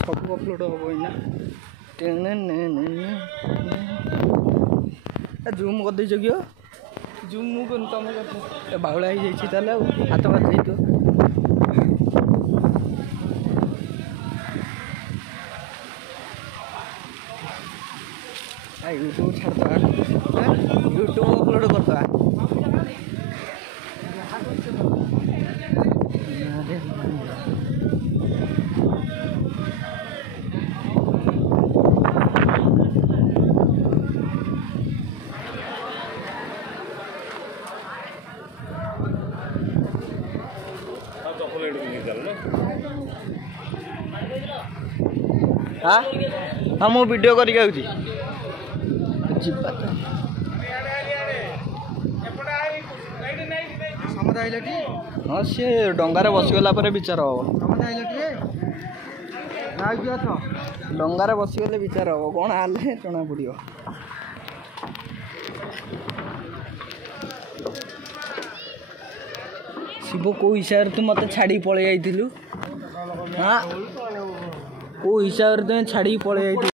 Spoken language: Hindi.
सब अपलोड हम ना जूम कर दे कि जूम मुझे तुम बाहुला हो जाए हाथ बात जाइए यूट्यूब छाड़दे यूट्यूब अपलोड करदे हाँ हाँ मु वीडियो करी हाँ सी डंगार बसीगला विचार हम डंगार बसीगले विचार हम कौन आले जना पड़ो शिव को हिसाब से तू मत छाड़ी पलि जाइलु हाँ को हिसाब से तुम छाड़ी पलि